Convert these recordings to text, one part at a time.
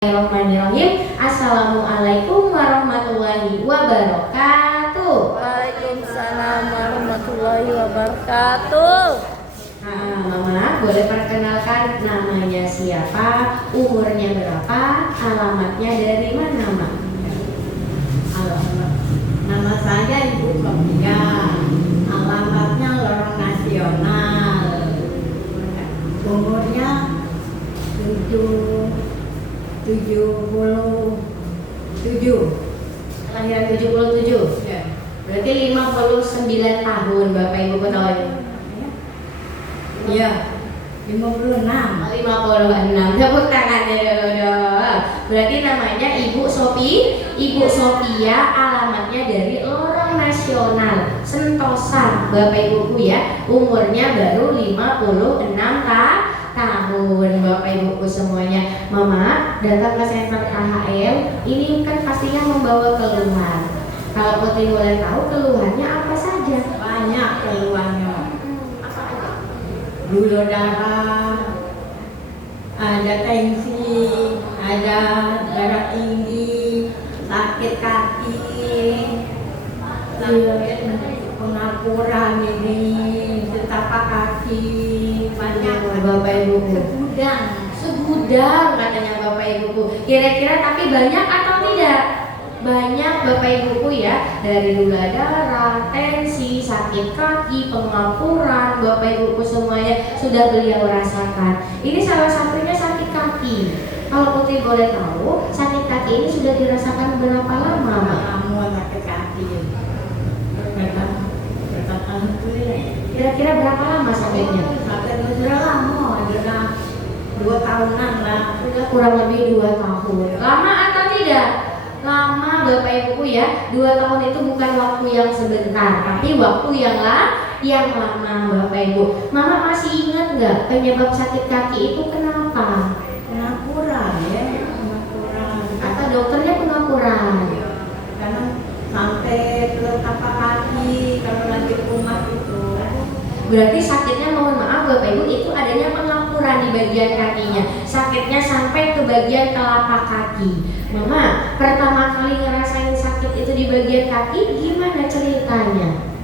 Bismillahirrahmanirrahim. Assalamualaikum warahmatullahi wabarakatuh. Waalaikumsalam warahmatullahi wabarakatuh. Mama boleh perkenalkan namanya siapa, umurnya berapa, alamatnya dari mana, Mak? Alamat. Nama saya Ibu Sofia. Alamatnya Lorong Nasional. Umurnya 77. Kelahiran 77. Ya. Berarti 59 tahun Bapak Ibu ketahui. Iya. 56. 56. Tepuk tangannya dulu. Berarti namanya Ibu Sofia, alamatnya dari Lorong Nasional Sentosa, Bapak Ibuku ya. Umurnya baru 56 tahun Bapak Ibuku semuanya. Mama datang ke center KHM ini kan pastinya membawa keluhan. Kalau Putri boleh tahu keluhannya apa saja? Banyak keluhannya. Gula darah, ada tensi, ada darah tinggi, sakit kaki, sakit pengapuran ini, setapak kaki, banyak. Bapak Ibuku. Segudang katanya Bapak Ibuku. Kira-kira tapi banyak atau tidak? Banyak Bapak Ibuku ya. Dari gula darah, tensi, sakit kaki, pengapuran, Bapak Ibuku semuanya sudah beliau rasakan. Ini salah satunya sakit kaki. Kalau Putri boleh tahu, sakit kaki ini sudah dirasakan berapa lama, Mak? Kamu sakit kaki, berkata Kira-kira berapa lama sakitnya? sakit sudah lama, sudah 2 tahunan lah. Sudah kurang lebih 2 tahun. Lama atau tidak? Lama Bapak Ibuku ya. 2 tahun itu bukan waktu yang sebentar, tapi waktu yang lama Bapak Ibu. Mama masih ingat nggak penyebab sakit kaki itu kenapa? Pengapuran ya, pengapuran. Kata dokternya pengapuran. Karena sampai ke tapak kaki kalau lagi kumat itu. Berarti sakitnya, mohon maaf Bapak Ibu, itu adanya pengapuran di bagian kakinya. Sakitnya sampai ke bagian telapak kaki. Mama pertama kali ngerasain sakit itu di bagian kaki gimana ceritanya?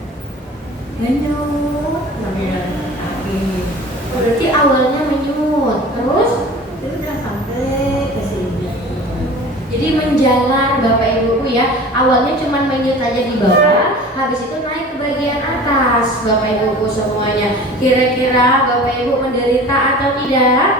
Ngenyut bagian kaki. Berarti awalnya menyut, terus Itu udah sampai ke sini. jadi menjalar Bapak Ibuku ya. Awalnya cuma menyut aja di bawah, habis itu naik ke bagian atas Bapak Ibuku semuanya. Kira-kira Bapak Ibu menderita atau tidak?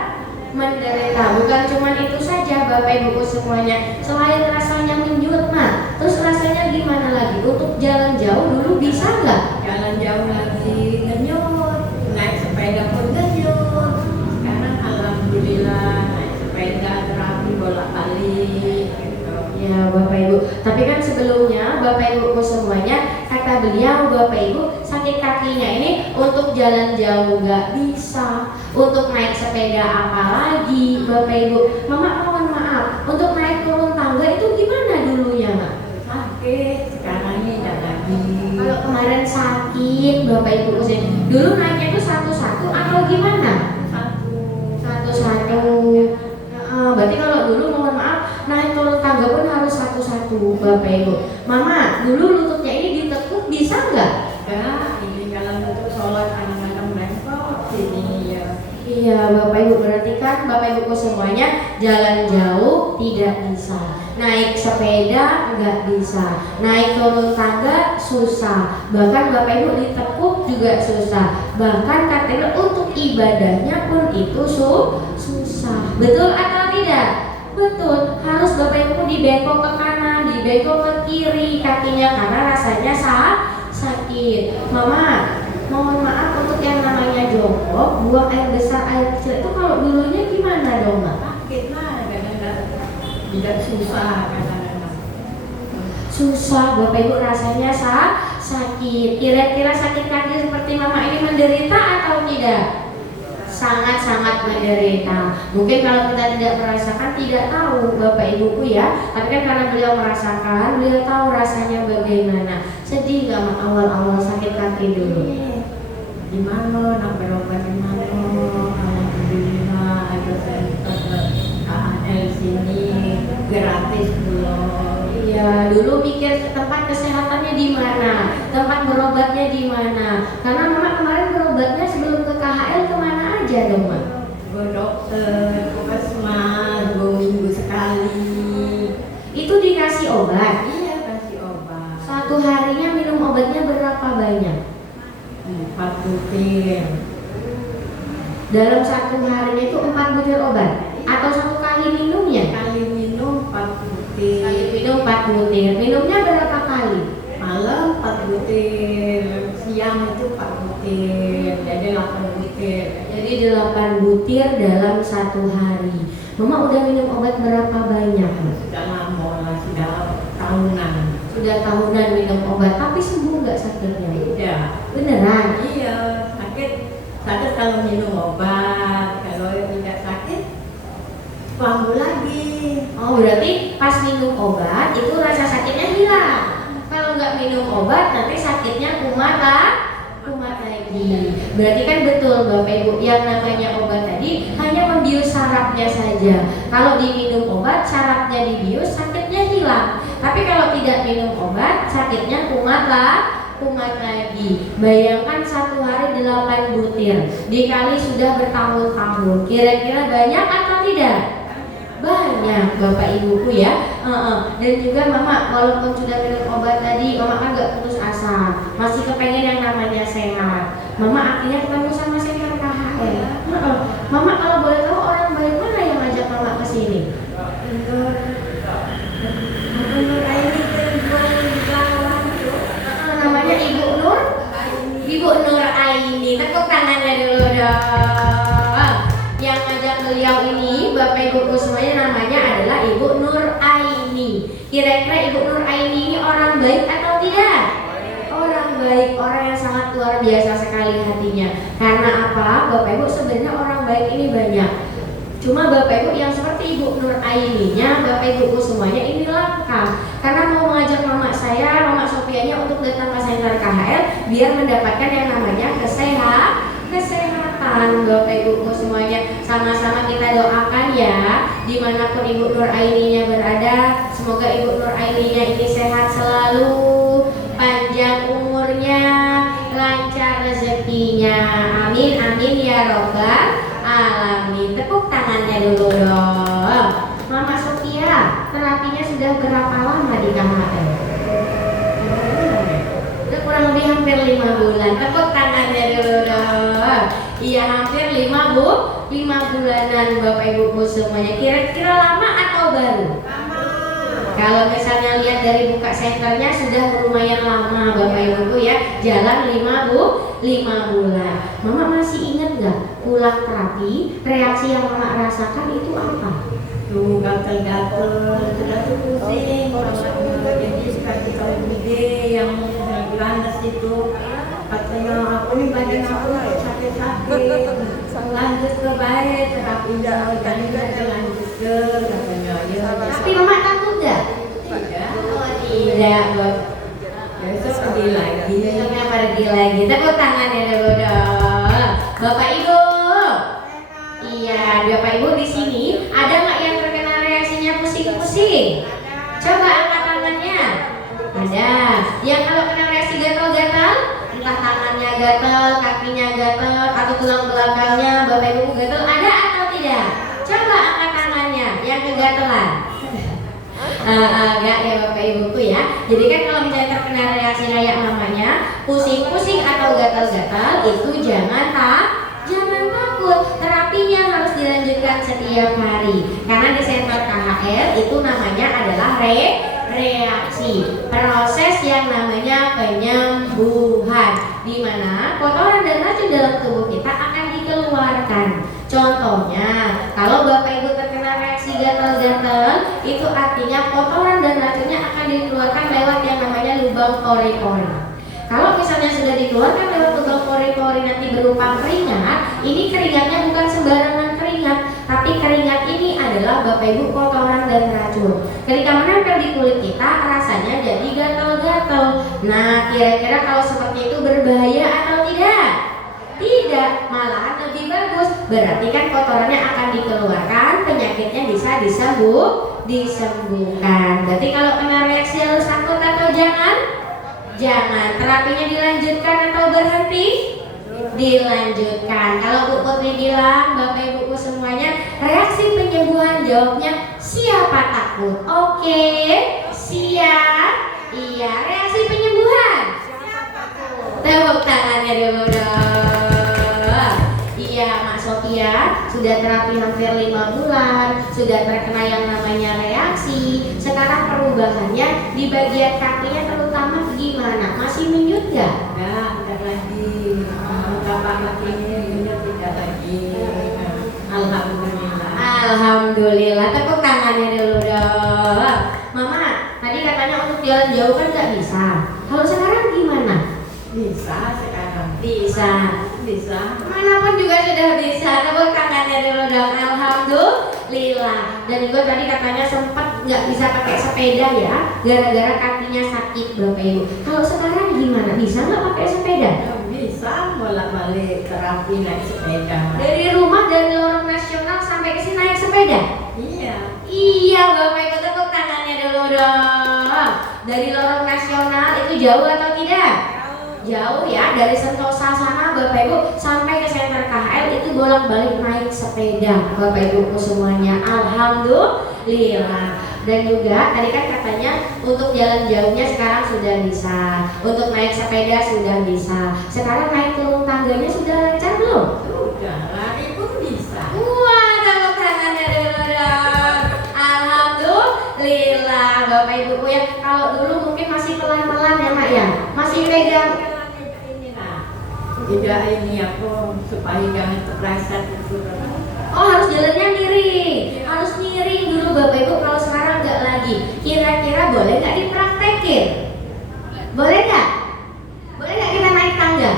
Menderita. Bukan cuma itu saja Bapak Ibuku semuanya. Selain rasanya menyut, Mak, terus rasanya gimana lagi? Untuk jalan jauh dulu bisa nggak? Jalan jauh lagi ngenyut, naik sepeda pun ngenyut. Sekarang alhamdulillah naik sepeda terapi bolak-balik gitu. Ya Bapak Ibu, tapi kan sebelumnya Bapak Ibuku semuanya, kata beliau Bapak Ibu, sakit kakinya ini untuk jalan jauh nggak bisa, untuk naik sepeda apalagi Bapak Ibu. Mama mohon maaf, untuk naik turun tangga itu gimana dulunya, Mak? Sakit, sekarang ini udah lagi. Kalau kemarin sakit Bapak Ibu dulu naiknya itu satu-satu atau gimana? Satu-satu. Berarti kalau dulu mohon maaf naik turun tangga pun harus satu-satu Bapak Ibu. Mama dulu lututnya ini ditekuk bisa nggak? Ya, ini kalau untuk sholat anak-anak merempok sini ya. Iya Bapak Ibu, berarti kan Bapak Ibuku semuanya jalan jauh tidak bisa, naik sepeda nggak bisa, naik turun tangga susah, bahkan Bapak Ibu ditekuk juga susah, bahkan katanya untuk ibadahnya pun itu susah. Betul atau tidak? Betul, harus Bapak Ibu dibengkok ke kanan, dibengkok ke kiri kakinya karena rasanya sakit. Mama mohon maaf untuk yang namanya jongkok, buang air besar, air kecil itu kalau dulunya gimana dong, Mak? Sakit lah, kadang-kadang juga susah kadang-kadang. Susah Bapak Ibu rasanya sakit. Kira-kira sakit kaki seperti Mama ini menderita atau tidak? Sangat-sangat menderita. Mungkin kalau kita tidak merasakan tidak tahu Bapak Ibuku ya. Tapi kan karena beliau merasakan, beliau tahu rasanya bagaimana. Sedih nggak Mak awal-awal sakit kaki dulu? Di mana nak berobat di mana? Alhamdulillah ada center KHM KHL sini gratis belum. Iya, dulu mikir tempat kesehatannya di mana, tempat berobatnya di mana. Karena mama kemarin berobatnya sebelum ke KHL kemana aja dong, Ma? Ke dokter, ke puskesmas 2 minggu sekali. Itu dikasih obat. Iya, kasih obat. Satu harinya minum obatnya berapa banyak? 4 butir. Dalam satu harinya itu 4 butir obat atau satu kali minumnya? Kali minum 4 butir. Kali minum 4 butir. Minumnya berapa kali? Malam 4 butir, siang itu 4 butir, jadi 8 butir. Jadi 8 butir dalam satu hari. Mama udah minum obat berapa banyak? Sudah lama lah, sudah tahunan. Sudah tahunan minum obat, tapi sembuh nggak sakitnya? Tidak. Beneran? Iya, sakit kalau minum obat, kalau tidak sakit kambuh lagi. Oh, berarti pas minum obat itu rasa sakitnya hilang. Kalau nggak minum obat nanti sakitnya kumat lagi. Berarti kan betul Bapak Ibu, yang namanya obat tadi hanya membius sarafnya saja. Kalau diminum obat sarafnya dibius, sakitnya hilang. Tapi kalau tidak minum obat sakitnya kumat lagi. Bayangkan satu hari 8 butir dikali sudah bertahun-tahun, kira-kira banyak atau tidak? Banyak Bapak Ibuku ya. Dan juga Mama walaupun sudah minum obat tadi, Mama kan gak putus asa, masih kepengen yang namanya sehat. Mama akhirnya ketemu sama senior KHL. Mama kalau boleh tahu orang baik mana yang ngajak Mama ke sini? Namanya Ibu Nur. Ibu Nur Aini. Tepuk tangannya dulu dong. Yang ngajak beliau ini Bapak Ibuku semuanya namanya adalah Ibu Nur Aini. Kira-kira Ibu Nur Aini ini orang baik atau tidak? Orang baik, orang yang sangat luar biasa sekali hatinya. Karena apa? Bapak Ibu sebenarnya orang baik ini banyak. Cuma Bapak Ibu yang seperti Ibu Nur Aininya, Bapak Ibuku semuanya ini langka. Karena mau mengajak mama saya, mama Sofianya untuk datang ke center KHL biar mendapatkan yang namanya kesehatan. Bapak Ibuku semuanya, sama-sama kita doakan ya, dimanapun Ibu Nur Aininya berada, semoga Ibu Nur Aininya ini sehat selalu, panjang umurnya, lancar rezekinya. Amin amin ya robbal alamin. Tepuk tangannya dulu dong. Mama Sofia, terapinya sudah berapa lama di KHL? Udah kurang lebih hampir 5 bulan. Tepuk tangannya dulu dong. Iya, hampir 5 bulanan Bapak Ibuku semuanya. Kira-kira lama atau baru? Kalau misalnya lihat dari buka senternya sudah lumayan lama Bapak Ibuku ya, jalan 5 bulan. Mama masih ingat nggak pulang terapi, reaksi yang Mama rasakan itu apa? Tuh gatel-gatel, sudah tuh pusing, jadi seperti kalau gede yang ganas itu, katanya aku ini badan aku sakit-sakit, lanjut ke baik, terapi tadi udah lanjut ke katanya. Tapi Mama takut nggak? Tidak. Oh tidak, Besok pergi lagi. besoknya pergi lagi. Tepuk tangannya dulu dong. Bapak Ibu. Iya, Bapak Ibu di sini ada nggak yang terkena reaksinya pusing-pusing? Coba angkat tangannya. Ada. Yang kalau kena reaksi gatal-gatal, entah tangannya gatal, kakinya gatal, atau tulang belakangnya Bapak Ibu gatal, ada atau tidak? Coba angkat tangannya yang kegatalan. Enggak ya Bapak Ibuku ya. Jadi kan kalau misalnya terkena reaksi kayak namanya pusing-pusing atau gatal-gatal, itu jangan takut. Terapinya harus dilanjutkan setiap hari. Karena di center KHL itu namanya adalah reaksi, proses yang namanya penyembuhan, di mana kotoran dan racun dalam tubuh kita akan dikeluarkan. Contohnya, kalau Bapak Ibu terkena reaksi gatal-gatal, itu artinya kotoran dan racunnya akan dikeluarkan lewat yang namanya lubang pori-pori. Kalau misalnya sudah dikeluarkan lewat lubang pori-pori nanti berupa keringat, ini keringatnya bukan sembarangan keringat, tapi keringat ini adalah Bapak Ibu kotoran dan racun. Ketika menempel di kulit kita, rasanya jadi gatal-gatal. Nah, kira-kira kalau seperti itu berbahaya atau tidak? Tidak, malahan lebih bagus, berarti kan kotorannya akan dikeluarkan, penyakitnya bisa disembuhkan. Berarti kalau kena reaksi halus akut atau jangan? Terapinya dilanjutkan atau berhenti? Dilanjutkan. Kalau Bu Putri bilang, Bapak Ibuku semuanya, reaksi penyembuhan jawabnya siapa takut? Oke, siap. Iya, reaksi penyembuhan. Tepuk tangannya dulu dong. Iya, Mak Sophia sudah terapi hampir 5 bulan, sudah terkena yang namanya reaksi. Sekarang perubahannya di bagian kakinya terutama gimana? Masih menyut nggak? Enggak lagi. Kapan kakinya menyut tidak lagi. Alhamdulillah. Alhamdulillah, tepuk tangannya dulu dong. Mama, tadi katanya untuk jalan jauh kan nggak bisa. Kalau sekarang gimana? Bisa sekarang. Bisa. Manapun juga sudah bisa. Tepuk tangannya dulu dong. Alhamdulillah. Dan juga tadi katanya sempat nggak bisa pakai sepeda ya, gara-gara kakinya sakit Bapak Ibu. Kalau sekarang gimana? Bisa nggak pakai sepeda? Bisa bolak-balik terapi naik sepeda. Dari rumah dari Lorong Nasional sampai ke sini naik sepeda? Iya Bapak Ibu, tepuk tangannya dulu dong. Dari Lorong Nasional itu jauh atau tidak? Jauh ya, dari Sentosa sana Bapak Ibu sampai ke Center KHL itu bolak-balik naik sepeda Bapak Ibu semuanya. Alhamdulillah. Dan juga tadi kan katanya untuk jalan jauhnya sekarang sudah bisa, untuk naik sepeda sudah bisa. Sekarang naik turun tangganya sudah lancar belum? Sudah, lari pun bisa. Wah, tepuk tangannya dulu dong. Alhamdulillah Bapak Ibu ya. Kalau dulu mungkin masih pelan-pelan ya Mak ya, masih pegang. Tidak ini aku supaya jangan terpleset itu. Oh, harus jalannya miring, harus miring dulu Bapak Ibu. Kalau sekarang nggak lagi, kira-kira boleh nggak dipraktekin? Boleh nggak? Boleh nggak kita naik tangga?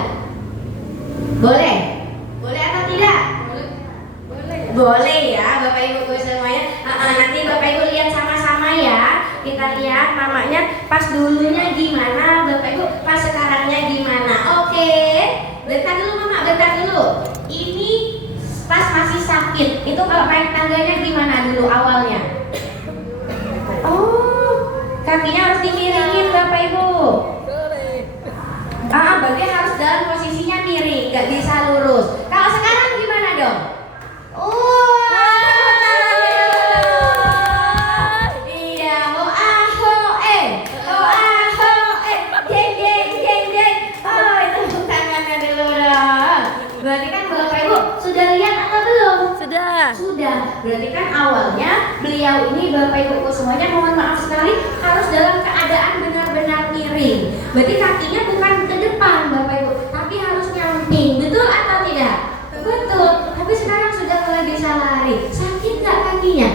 Boleh? Boleh atau tidak? Boleh ya Bapak Ibu semuanya. Nanti Bapak Ibu lihat sama-sama ya. Kita lihat mamanya pas dulunya gimana, Bapak Ibu pas sekarangnya gimana. Oke. Bentar dulu Mama, bentar dulu. Ini pas masih sakit, itu kalau naik tangganya gimana dulu awalnya? Oh, kakinya harus dimiringin Bapak Ibu. Berarti harus dalam posisinya miring, nggak bisa lurus. Kalau sekarang gimana dong? Berarti kan Bapak Ibu sudah lihat atau belum? Sudah. Berarti kan awalnya beliau ini Bapak Ibu semuanya mohon maaf sekali harus dalam keadaan benar-benar miring. Berarti kakinya bukan ke depan Bapak Ibu, tapi harus nyamping. Betul atau tidak? Betul. Tapi sekarang sudah mulai bisa lari. Sakit nggak kakinya?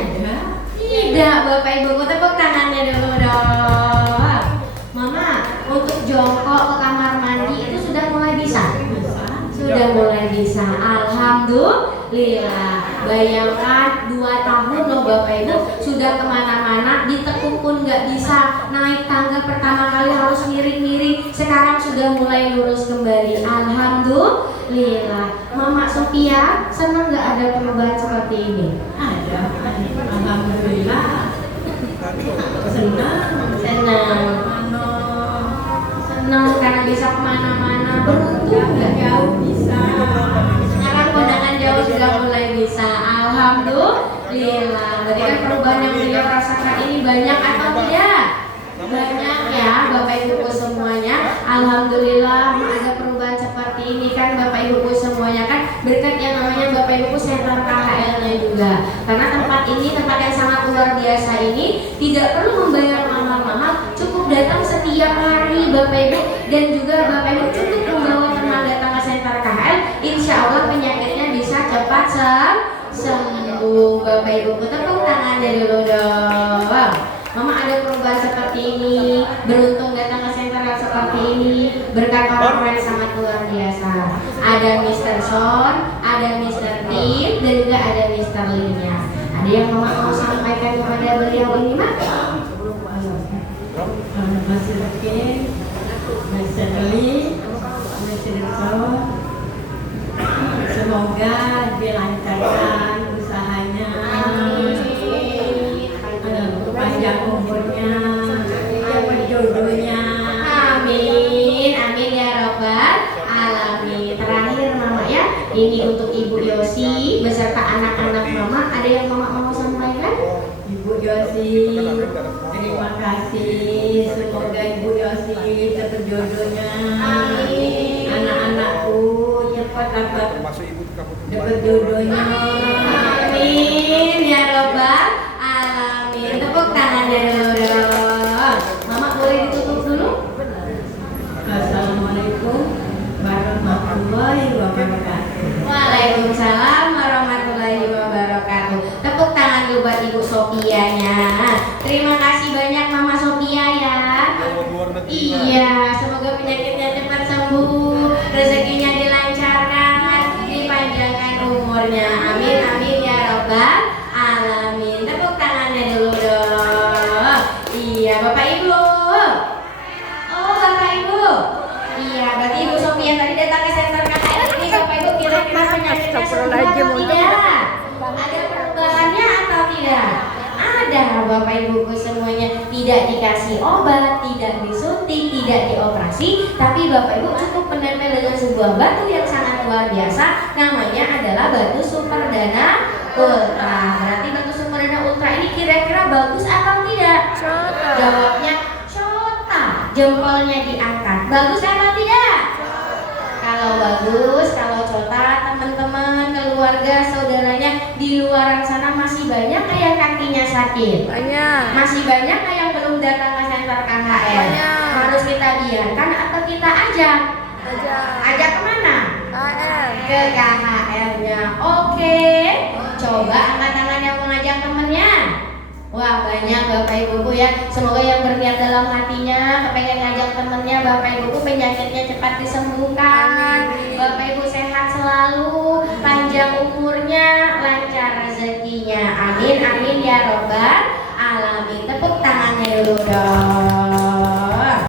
Tidak Bapak Ibu. Tepuk tangannya dulu dong. Mama, untuk jongkok ke kamar mandi itu sudah mulai bisa? Sudah mulai bisa. Alhamdulillah. Bayangkan 2 tahun loh Bapak Ibu sudah kemana-mana, ditekuk pun nggak bisa, naik tangga pertama kali harus miring-miring, sekarang sudah mulai lurus kembali. Alhamdulillah. Mama Sophia senang nggak ada perubahan seperti ini? Ada. Alhamdulillah. Senang karena bisa kemana-mana. Beruntung nggak? Jauh bisa. Sekarang kondangan jauh sudah mulai bisa. Alhamdulillah. Berarti kan perubahan yang beliau rasakan ini banyak atau tidak? Banyak ya Bapak Ibu semuanya. Alhamdulillah ada perubahan seperti ini kan Bapak Ibu semuanya kan berkat yang namanya Bapak Ibu Center KHL-nya juga. Karena tempat ini tempat yang sangat luar biasa ini tidak perlu membayar mahal-mahal, cukup datang setiap hari Bapak Ibu, dan juga Bapak Ibu cukup membawa teman datang ke Center KHL, insya Allah penyakitnya bisa cepat sembuh. Bapak Ibu tepuk tangannya dulu dong. Mama ada perubahan seperti ini, beruntung datang ke Center yang seperti ini berkat orang-orang yang sangat luar biasa. Ada Mr. Son, ada Mr. Tim, dan juga ada Mr. Lee-nya. Ada yang Mama mau sampaikan kepada beliau ini, Mak? Masih Lee, Masih Lee, Masih Son. Semoga dilancarkan usahanya. Panjang umurnya, dapat jodohnya. Amin, amin ya robbal alamin. Terakhir mama ya, ini untuk Ibu Yosi beserta anak-anak mama. Ada yang mama mau sampaikan? Ibu Yosi, terima kasih. Semoga Ibu Yosi dapat jodohnya. Amin. Anak-anakku cepat dapat jodohnya. Amin ya robbal alamin. Tepuk tangannya dulu dong. Mama boleh ditutup dulu? Assalamualaikum warahmatullahi wabarakatuh. Waalaikumsalam warahmatullahi wabarakatuh. Tepuk tangan dulu buat Ibu Sofianya. Terima kasih banyak Mama Sofia ya. Iya, semoga penyakitnya cepat sembuh, rezekinya dilancarkan, dipanjangkan umurnya. Amin amin ya robbal alamin. Tepuk tangannya dulu dong. Iya, Bapak Ibu. Oh, Bapak Ibu. Iya, berarti Ibu Sofia tadi datang ke center KKR ini. Bapak Ibu kira-kira penyakitnya sembuh atau tidak? Ada perubahannya atau tidak? Ada, Bapak Ibuku semuanya. Tidak dikasih obat, tidak disuntik, tidak dioperasi, tapi Bapak Ibu cukup menempel dengan sebuah batu yang sangat luar biasa. Namanya adalah batu Superdana Ultra. Berarti batu Superdana Ultra ini kira-kira bagus atau tidak? Jawabnya cota. Jempolnya diangkat. Bagus atau tidak? Kalau bagus, kalau cota, teman-teman, keluarga, saudaranya di luar sana masih banyak yang kakinya sakit. Banyak. Masih banyak yang belum datang ke center KKR. Banyak. Harus kita biarkan atau kita ajak? Aja. Ajak kemana? KR. Ke KKR-nya. Oke. Coba angkat tangan yang mengajak temennya. Wah, banyak Bapak Ibuku ya. Semoga yang berniat dalam hatinya kepengen ngajak temennya, Bapak Ibuku penyakitnya cepat disembuhkan. Bapak Ibu sehat selalu, panjang umurnya, lancar rezekinya. Amin amin ya